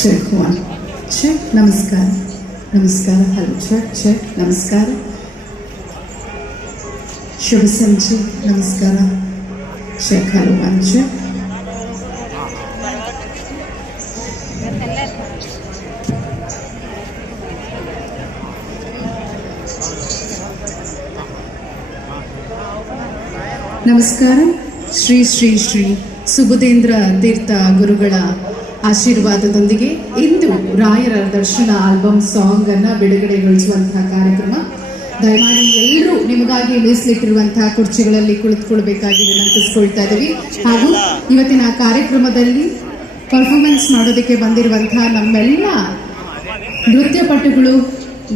Check 1 check. ನಮಸ್ಕಾರ ನಮಸ್ಕಾರ. Hello check check. ನಮಸ್ಕಾರ. ಶುಭ ಸಂಜೆ. ನಮಸ್ಕಾರ. ಚೆಕ್. Hello 1 check. ನಮಸ್ಕಾರ. ಶ್ರೀ ಶ್ರೀ ಶ್ರೀ ಸುಬುಧೇಂದ್ರ ತೀರ್ಥ ಗುರುಗಳ ಆಶೀರ್ವಾದದೊಂದಿಗೆ ಇಂದು ರಾಯರ ದರ್ಶನ ಆಲ್ಬಮ್ ಸಾಂಗ್ ಅನ್ನ ಬಿಡುಗಡೆಗೊಳಿಸುವಂತಹ ಕಾರ್ಯಕ್ರಮ. ದಯಮಾಡಿ ಎಲ್ಲರೂ ನಿಮಗಾಗಿ ಮೀಸಲಿಟ್ಟಿರುವಂತಹ ಕುರ್ಚಿಗಳಲ್ಲಿ ಕುಳಿತುಕೊಳ್ಬೇಕಾಗಿ ವಿನಂತಿಸಿಕೊಳ್ತಾ ಇದ್ದೀವಿ. ಹಾಗೂ ಇವತ್ತಿನ ಕಾರ್ಯಕ್ರಮದಲ್ಲಿ ಪರ್ಫಾರ್ಮೆನ್ಸ್ ಮಾಡೋದಕ್ಕೆ ಬಂದಿರುವಂತಹ ನಮ್ಮೆಲ್ಲ ನೃತ್ಯಪಟುಗಳು,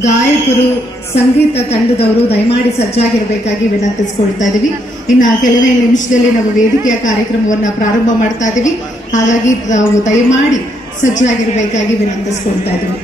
ಗಾಯಕರು, ಸಂಗೀತ ತಂಡದವರು ದಯಮಾಡಿ ಸಜ್ಜಾಗಿರಬೇಕಾಗಿ ವಿನಂತಿಸಿಕೊಳ್ತಾ ಇದ್ದೀವಿ. ಇನ್ನು ಕೆಲವೇ ನಿಮಿಷದಲ್ಲಿ ನಾವು ವೇದಿಕೆಯ ಕಾರ್ಯಕ್ರಮವನ್ನು ಪ್ರಾರಂಭ ಮಾಡ್ತಾ ಇದ್ದೀವಿ. ಹಾಗಾಗಿ ನಾವು ದಯಮಾಡಿ ಸಜ್ಜಾಗಿರಬೇಕಾಗಿ ವಿನಂತಿಸಿಕೊಳ್ತಾ ಇದ್ದೀವಿ.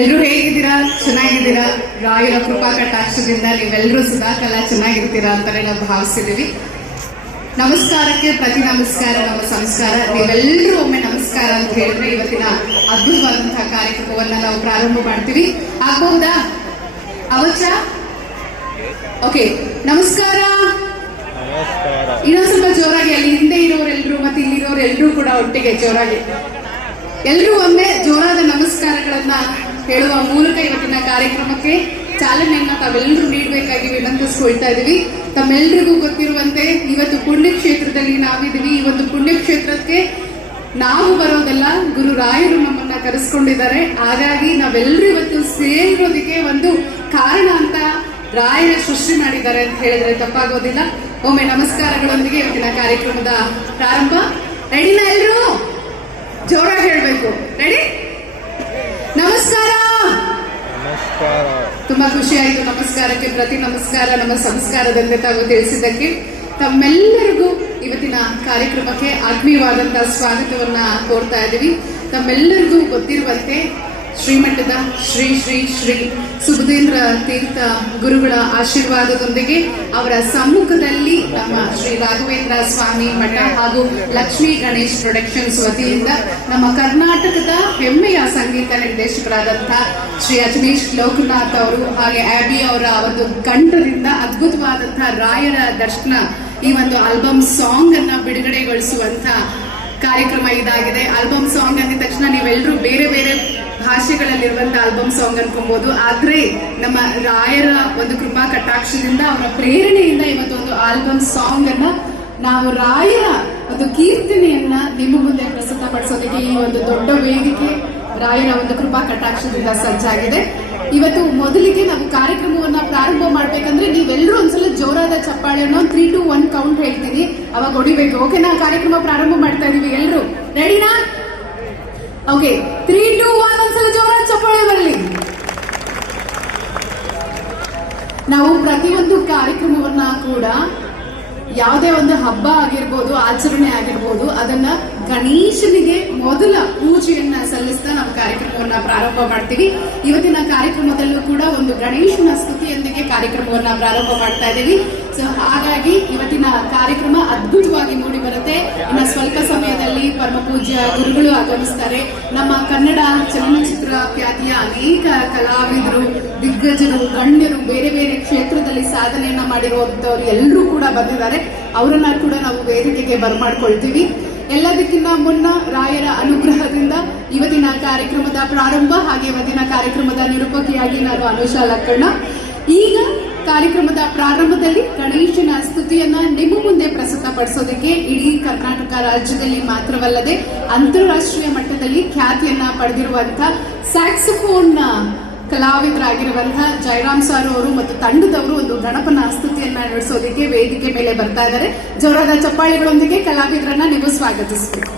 ಎಲ್ಲರೂ ಹೇಗಿದ್ದೀರಾ? ಚೆನ್ನಾಗಿದ್ದೀರಾ? ರಾಯರ ಕೃಪಾ ಕಟಾಕ್ಷದಿಂದ ನೀವೆಲ್ಲರೂ ಸದಾಕಾಲ ಚೆನ್ನಾಗಿರ್ತೀರಾ ಅಂತಾನೆ ನಾವು ಭಾವಿಸಿದೀವಿ. ನಮಸ್ಕಾರಕ್ಕೆ ಪ್ರತಿ ನಮಸ್ಕಾರ ನಮ್ಮ ಸಂಸ್ಕಾರ. ನೀವೆಲ್ಲರೂ ಒಮ್ಮೆ ನಮಸ್ಕಾರ ಅಂತ ಹೇಳಿದ್ರೆ ಇವತ್ತಿನ ಅದ್ಭುತವಾದಂತಹ ಕಾರ್ಯಕ್ರಮವನ್ನ ನಾವು ಪ್ರಾರಂಭ ಮಾಡ್ತೀವಿ. ಆಗಬಹುದಾ? ಅವಚ ಓಕೆ. ನಮಸ್ಕಾರ. ಇನ್ನೊಂದು ಸ್ವಲ್ಪ ಜೋರಾಗಿ, ಅಲ್ಲಿ ಹಿಂದೆ ಇರೋರೆಲ್ಲರೂ ಮತ್ತೆ ಇಲ್ಲಿರೋರೆಲ್ಲರೂ ಕೂಡ ಒಟ್ಟಿಗೆ ಜೋರಾಗಿ ಎಲ್ಲರೂ ಒಮ್ಮೆ ಜೋರಾದ ನಮಸ್ಕಾರಗಳನ್ನ ಹೇಳುವ ಮೂಲಕ ಇವತ್ತಿನ ಕಾರ್ಯಕ್ರಮಕ್ಕೆ ಚಾಲನೆಯನ್ನ ತಾವೆಲ್ಲರೂ ನೀಡಬೇಕಾಗಿ ವಿನಂತಿಸಿಕೊಳ್ತಾ ಇದೀವಿ. ತಮ್ಮೆಲ್ಲರಿಗೂ ಗೊತ್ತಿರುವಂತೆ ಇವತ್ತು ಪುಣ್ಯಕ್ಷೇತ್ರದಲ್ಲಿ ನಾವಿದ್ದೀವಿ. ಈ ಒಂದು ಪುಣ್ಯಕ್ಷೇತ್ರಕ್ಕೆ ನಾವು ಬರೋದಲ್ಲ, ಗುರು ರಾಯರು ನಮ್ಮನ್ನ ಕರೆಸ್ಕೊಂಡಿದ್ದಾರೆ. ಹಾಗಾಗಿ ನಾವೆಲ್ಲರೂ ಇವತ್ತು ಸೇರಿರೋದಕ್ಕೆ ಒಂದು ಕಾರಣ ಅಂತ ರಾಯರ ಸೃಷ್ಟಿ ಮಾಡಿದ್ದಾರೆ ಅಂತ ಹೇಳಿದ್ರೆ ತಪ್ಪಾಗೋದಿಲ್ಲ. ಒಮ್ಮೆ ನಮಸ್ಕಾರಗಳೊಂದಿಗೆ ಇವತ್ತಿನ ಕಾರ್ಯಕ್ರಮದ ಪ್ರಾರಂಭ. ರೆಡಿನಾ? ಎಲ್ಲರೂ ಜೋರಾಗಿ ಹೇಳ್ಬೇಕು. ರೆಡಿ? ನಮಸ್ಕಾರ. ತುಂಬಾ ಖುಷಿ ಆಯ್ತು. ನಮಸ್ಕಾರಕ್ಕೆ ಪ್ರತಿ ನಮಸ್ಕಾರ ನಮ್ಮ ಸಂಸ್ಕಾರದಂತೆ ತಾವು ತಿಳಿಸಿದ್ದಕ್ಕೆ ತಮ್ಮೆಲ್ಲರಿಗೂ ಇವತ್ತಿನ ಕಾರ್ಯಕ್ರಮಕ್ಕೆ ಆತ್ಮೀಯವಾದಂತಹ ಸ್ವಾಗತವನ್ನ ಕೋರ್ತಾ ಇದ್ದೀವಿ. ತಮ್ಮೆಲ್ಲರಿಗೂ ಗೊತ್ತಿರುವಂತೆ ಶ್ರೀಮಠದ ಶ್ರೀ ಶ್ರೀ ಶ್ರೀ ಸುಬುಧೇಂದ್ರ ತೀರ್ಥ ಗುರುಗಳ ಆಶೀರ್ವಾದದೊಂದಿಗೆ ಅವರ ಸಮ್ಮುಖದಲ್ಲಿ ನಮ್ಮ ಶ್ರೀ ರಾಘವೇಂದ್ರ ಸ್ವಾಮಿ ಮಠ ಹಾಗೂ ಲಕ್ಷ್ಮೀ ಗಣೇಶ್ ಪ್ರೊಡಕ್ಷನ್ಸ್ ವತಿಯಿಂದ ನಮ್ಮ ಕರ್ನಾಟಕದ ಹೆಮ್ಮೆಯ ಸಂಗೀತ ನಿರ್ದೇಶಕರಾದಂತಹ ಶ್ರೀ ಅಜನೀಶ್ ಲೋಕನಾಥ್ ಅವರು ಹಾಗೆ ಆಬಿ ಅವರ ಒಂದು ಕಂಠದಿಂದ ಅದ್ಭುತವಾದಂತಹ ರಾಯರ ದರ್ಶನ ಈ ಒಂದು ಆಲ್ಬಮ್ ಸಾಂಗ್ ಅನ್ನ ಬಿಡುಗಡೆಗೊಳಿಸುವಂತ ಕಾರ್ಯಕ್ರಮ ಇದಾಗಿದೆ. ಆಲ್ಬಮ್ ಸಾಂಗ್ ಅಂದಿದ ತಕ್ಷಣ ನೀವೆಲ್ಲರೂ ಬೇರೆ ಬೇರೆ ಭಾಷೆಗಳಲ್ಲಿರುವಂತಹ ಆಲ್ಬಮ್ ಸಾಂಗ್ ಅನ್ಕೊಬಹುದು. ಆದ್ರೆ ನಮ್ಮ ರಾಯರ ಒಂದು ಕೃಪಾ ಕಟಾಕ್ಷದಿಂದ ಅವರ ಪ್ರೇರಣೆಯಿಂದ ಇವತ್ತೊಂದು ಆಲ್ಬಮ್ ಸಾಂಗ್ ಅನ್ನ ನಾವು ರಾಯರ ಒಂದು ಕೀರ್ತನೆಯನ್ನ ನಿಮ್ಮ ಮುಂದೆ ಪ್ರಸ್ತುತಪಡಿಸೋದಕ್ಕೆ ಈ ಒಂದು ದೊಡ್ಡ ವೇದಿಕೆ ರಾಯರ ಒಂದು ಕೃಪಾ ಕಟಾಕ್ಷದಿಂದ ಸಜ್ಜಾಗಿದೆ. ಇವತ್ತು ಮೊದಲಿಗೆ ನಾವು ಕಾರ್ಯಕ್ರಮವನ್ನ ಪ್ರಾರಂಭ ಮಾಡ್ಬೇಕಂದ್ರೆ ನೀವೆಲ್ಲರೂ ಒಂದ್ಸಲ ಜೋರಾದ ಚಪ್ಪಾಳೆಯನ್ನು 3, 2, 1 ಕೌಂಟ್ ಹೇಳ್ತೀನಿ, ಅವಾಗ ಹೊಡಿಬೇಕು. ಓಕೆನಾ? ಕಾರ್ಯಕ್ರಮ ಪ್ರಾರಂಭ ಮಾಡ್ತಾ ಇದೀವಿ. ಎಲ್ಲರೂ ರೆಡಿನಾ? ಓಕೆ. 3, 2, 1 ಒಂದ್ಸಲ ಜೋರಾದ ಚಪ್ಪಾಳೆ ಬರಲಿ. ನಾವು ಪ್ರತಿಯೊಂದು ಕಾರ್ಯಕ್ರಮವನ್ನ ಕೂಡ ಯಾವುದೇ ಒಂದು ಹಬ್ಬ ಆಗಿರ್ಬೋದು, ಆಚರಣೆ ಆಗಿರ್ಬೋದು, ಅದನ್ನ ಗಣೇಶನಿಗೆ ಮೊದಲ ಪೂಜೆಯನ್ನ ಸಲ್ಲಿಸ್ತಾ ನಾವು ಕಾರ್ಯಕ್ರಮವನ್ನ ಪ್ರಾರಂಭ ಮಾಡ್ತೀವಿ. ಇವತ್ತಿನ ಕಾರ್ಯಕ್ರಮದಲ್ಲೂ ಕೂಡ ಒಂದು ಗಣೇಶನ ಸ್ತುತಿಯೊಂದಿಗೆ ಕಾರ್ಯಕ್ರಮವನ್ನ ಪ್ರಾರಂಭ ಮಾಡ್ತಾ ಇದ್ದೀವಿ. ಸೊ ಹಾಗಾಗಿ ಇವತ್ತಿನ ಕಾರ್ಯಕ್ರಮ ಅದ್ಭುತವಾಗಿ ಮೂಡಿ ಬರುತ್ತೆ. ಇನ್ನು ಸ್ವಲ್ಪ ಸಮಯದಲ್ಲಿ ಪರಮ ಪೂಜ್ಯ ಗುರುಗಳು ಆಗಮಿಸ್ತಾರೆ. ನಮ್ಮ ಕನ್ನಡ ಚಲನಚಿತ್ರ ಖ್ಯಾತಿಯ ಅನೇಕ ಕಲಾವಿದರು, ದಿಗ್ಗಜರು, ಗಣ್ಯರು, ಬೇರೆ ಬೇರೆ ಕ್ಷೇತ್ರದಲ್ಲಿ ಸಾಧನೆಯನ್ನ ಮಾಡಿರುವಂತವ್ರು ಎಲ್ಲರೂ ಕೂಡ ಬಂದಿದ್ದಾರೆ. ಅವರನ್ನ ಕೂಡ ನಾವು ವೇದಿಕೆಗೆ ಬರಮಾಡ್ಕೊಳ್ತೀವಿ. ಎಲ್ಲದಕ್ಕಿಂತ ಮುನ್ನ ರಾಯರ ಅನುಗ್ರಹದಿಂದ ಇವತ್ತಿನ ಕಾರ್ಯಕ್ರಮದ ಪ್ರಾರಂಭ ಹಾಗೆ ಇವತ್ತಿನ ಕಾರ್ಯಕ್ರಮದ ನಿರೂಪಕಿಯಾಗಿ ನಾನು ಅನುಷಾ ಲಕ್ಕಣ್ಣ. ಈಗ ಕಾರ್ಯಕ್ರಮದ ಪ್ರಾರಂಭದಲ್ಲಿ ಗಣೇಶನ ಸ್ತುತಿಯನ್ನ ನಿಮ್ಮ ಮುಂದೆ ಪ್ರಸ್ತುತ ಪಡಿಸೋದಕ್ಕೆ ಇಡೀ ಕರ್ನಾಟಕ ರಾಜ್ಯದಲ್ಲಿ ಮಾತ್ರವಲ್ಲದೆ ಅಂತಾರಾಷ್ಟ್ರೀಯ ಮಟ್ಟದಲ್ಲಿ ಖ್ಯಾತಿಯನ್ನ ಪಡೆದಿರುವಂತಹ ಸ್ಯಾಕ್ಸೋಫೋನ್ ಕಲಾವಿದರಾಗಿರುವಂತಹ ಜಯರಾಮ್ ಸರ್ ಅವರು ಮತ್ತು ತಂಡದವರು ಒಂದು ಗಣಪನ ಸ್ತುತಿಯನ್ನ ನಡೆಸೋದಕ್ಕೆ ವೇದಿಕೆ ಮೇಲೆ ಬರ್ತಾ ಇದ್ದಾರೆ. ಜೋರಾದ ಚಪ್ಪಾಳೆಗಳೊಂದಿಗೆ ಕಲಾವಿದರನ್ನ ನೀವು ಸ್ವಾಗತಿಸಬೇಕು.